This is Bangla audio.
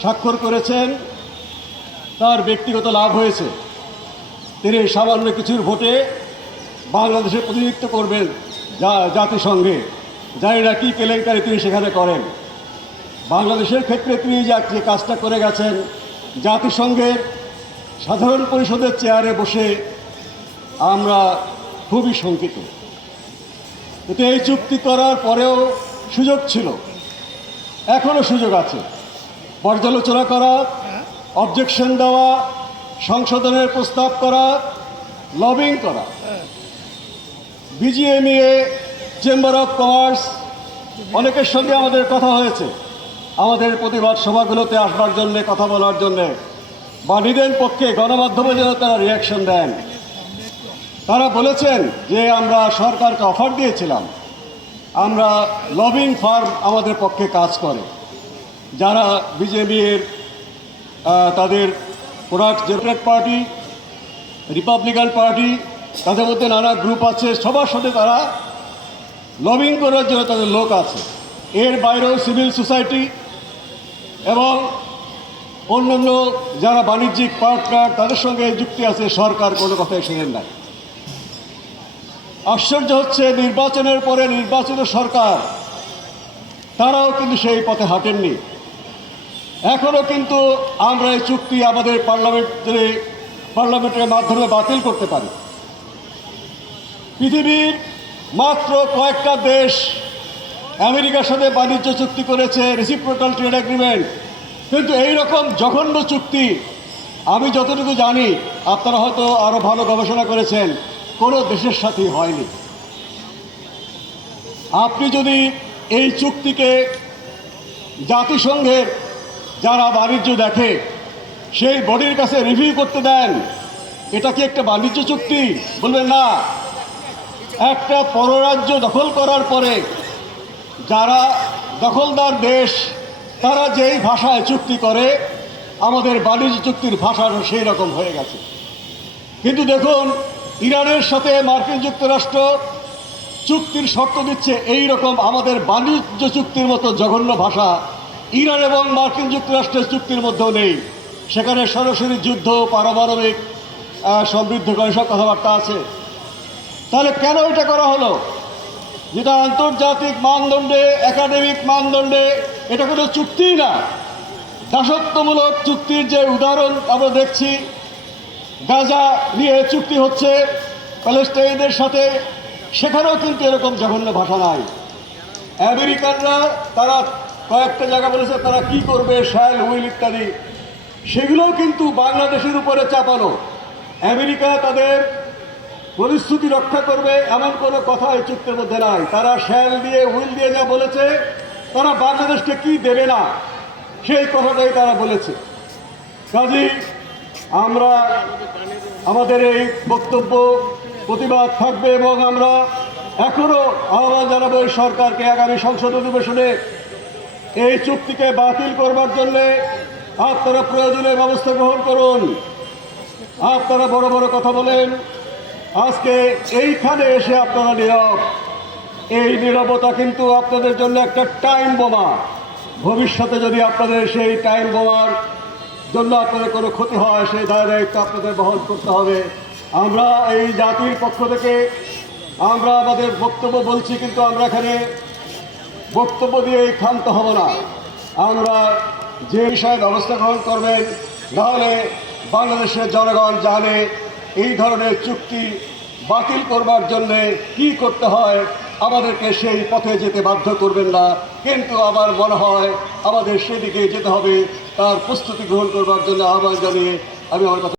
স্বাক্ষর করেছেন তার ব্যক্তিগত লাভ হয়েছে। তিনি সামান্য কিছুর ভোটে বাংলাদেশের প্রতিনিধিত্ব করবেন জাতিসংঘে। জানি না কী কেলেঙ্কারি তিনি সেখানে করেন। বাংলাদেশের ক্ষেত্রে তিনি যে কাজটা করে গেছেন, জাতিসংঘের সাধারণ পরিষদের চেয়ারে বসে আমরা খুবই শঙ্কিত। কিন্তু এই চুক্তি করার পরেও সুযোগ ছিল, এখনও সুযোগ আছে পর্যালোচনা করা, অবজেকশন দেওয়া, সংশোধনের প্রস্তাব করা, লবিং করা। বিজিএমইএ, চেম্বার অফ কমার্স, অনেকের সঙ্গে আমাদের কথা হয়েছে আমাদের প্রতিবাদ সভাগুলোতে আসবার জন্যে, কথা বলার জন্যে, বা নিজের পক্ষে গণমাধ্যমে যেন তারা রিয়াকশন দেন। তারা বলেছেন যে আমরা সরকারকে অফার দিয়েছিলাম, আমরা লবিং ফার্ম আমাদের পক্ষে কাজ করে, যারা বিজেপির তাদের product Democrat party, Republican party, তাদের মধ্যে নানা গ্রুপ আছে, সবার সাথে তারা লবিং করার জন্য তাদের লোক আছে। এর বাইরেও সিভিল সোসাইটি এবং অন্যান্য যারা বাণিজ্যিক পার্টনার, তাদের সঙ্গে যুক্তি আছে। সরকার কোনো কথাই শোনেন না। আশ্চর্য হচ্ছে, নির্বাচনের পরে নির্বাচিত সরকার তারাও কিন্তু সেই পথে হাঁটেননি। এখনও কিন্তু আমরা এই চুক্তি আমাদের পার্লামেন্টের মাধ্যমে বাতিল করতে পারি। পৃথিবীর মাত্র কয়েকটা দেশ আমেরিকার সাথে বাণিজ্য চুক্তি করেছে, রেসিপ্রোকাল ট্রেড এগ্রিমেন্ট, কিন্তু এই রকম জঘন্য চুক্তি আমি যতটুকু জানি, আপনারা হয়তো আরও ভালো গবেষণা করেছেন, কোনো দেশের সাথেই হয়নি। আপনি যদি এই চুক্তিকে জাতিসংঘের যারা বাণিজ্য দেখে সেই বডির কাছে রিভিউ করতে দেন, এটা কি একটা বাণিজ্য চুক্তি? বলবেন না। একটা পররাজ্য দখল করার পরে যারা দখলদার দেশ তারা যেই ভাষায় চুক্তি করে, আমাদের বাণিজ্য চুক্তির ভাষাটা সেই রকম হয়ে গেছে। কিন্তু দেখুন, ইরানের সাথে মার্কিন যুক্তরাষ্ট্র চুক্তির শর্ত দিচ্ছে এই রকম, আমাদের বাণিজ্য চুক্তির মতো জঘন্য ভাষা ইরান এবং মার্কিন যুক্তরাষ্ট্রের চুক্তির মধ্যেও নেই। সেখানে সরাসরি যুদ্ধ, পারমাণবিক সমৃদ্ধ করে সব কথাবার্তা আছে। তাহলে কেন এটা করা হলো? যেটা আন্তর্জাতিক মানদণ্ডে, একাডেমিক মানদণ্ডে এটা কোনো চুক্তিই না, দাসত্বমূলক চুক্তির যে উদাহরণ আমরা দেখছি। গাজা নিয়ে চুক্তি হচ্ছে প্যালেস্টাইনদের সাথে, সেখানেও কিন্তু এরকম জঘন্য ভাষা নাই। আমেরিকানরা তারা কয়েকটা জায়গা বলেছে তারা কি করবে, শ্যাল উইল ইত্যাদি, সেগুলোও কিন্তু বাংলাদেশের উপরে চাপানো। আমেরিকা তাদের প্রতিশ্রুতি রক্ষা করবে এমন কোনো কথা এই চুক্তির মধ্যে নাই। তারা শ্যাল দিয়ে, উইল দিয়ে যা বলেছে, তারা বাংলাদেশকে কি দেবে না সেই কথাটাই তারা বলেছে। কাজেই আমরা আমাদের এই বক্তব্য, প্রতিবাদ থাকবে এবং আমরা এখনও আহ্বান জানাবো এই সরকারকে আগামী সংসদ অধিবেশনে এই চুক্তিকে বাতিল করবার জন্যে আপনারা প্রয়োজনীয় ব্যবস্থা গ্রহণ করুন। আপনারা বড় বড় কথা বলেন, আজকে এইখানে এসে আপনারা নীরব। এই নীরবতা কিন্তু আপনাদের জন্য একটা টাইম বোমা। ভবিষ্যতে যদি আপনাদের সেই টাইম বোমার জন্য আপনাদের কোনো ক্ষতি হয়, সেই দায়-দায়িত্ব আপনাদের বহন করতে হবে। আমরা এই জাতির পক্ষ থেকে আমরা আমাদের বক্তব্য বলছি, কিন্তু আমরা এখানে বক্তব্য দিয়েই ক্ষান্ত হব না। আমরা যে বিষয়ে ব্যবস্থা গ্রহণ করবেন, নাহলে বাংলাদেশের জনগণ জানে এই ধরনের চুক্তি বাতিল করবার জন্যে কি করতে হয়। আমাদেরকে সেই পথে যেতে বাধ্য করবেন না, কিন্তু আমার মনে হয় আমাদের সেদিকে যেতে হবে। তার প্রস্তুতি গ্রহণ করবার জন্য আহ্বান জানিয়ে আমি আমার কথা